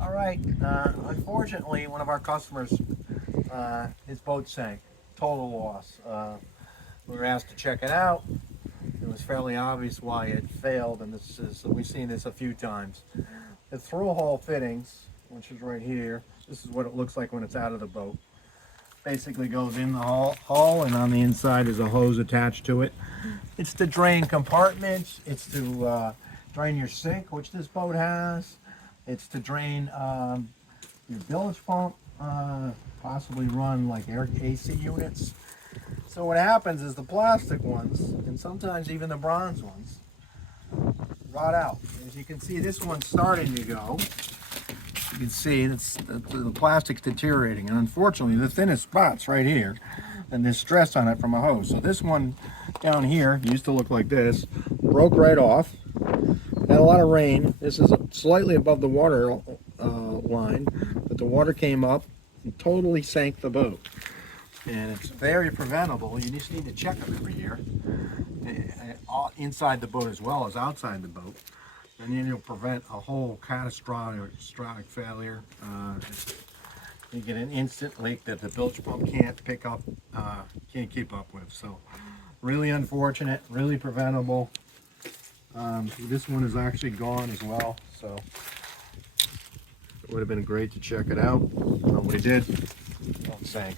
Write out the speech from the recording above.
All right. Unfortunately, one of our customers, his boat sank. Total loss. We were asked to check it out. It was fairly obvious why it failed, and we've seen this a few times. The through hull fittings, which is right here, this is what it looks like when it's out of the boat. Basically goes in the hull, and on the inside is a hose attached to it. It's to drain compartments. It's to drain your sink, which this boat has. It's to drain your bilge pump, possibly run like AC units. So what happens is the plastic ones, and sometimes even the bronze ones, rot out. As you can see, this one's starting to go. You can see the plastic's deteriorating, and unfortunately the thinnest spot's right here, and there's stress on it from a hose. So this one down here used to look like this, broke right off. Had a lot of rain. This is slightly above the water line, but the water came up and totally sank the boat. And it's very preventable. You just need to check them every year, inside the boat as well as outside the boat. And then you'll prevent a whole catastrophic failure. You get an instant leak that the bilge pump can't pick up, can't keep up with. So really unfortunate, really preventable. This one is actually gone as well, so it would have been great to check it out. Nobody did. Don't sank.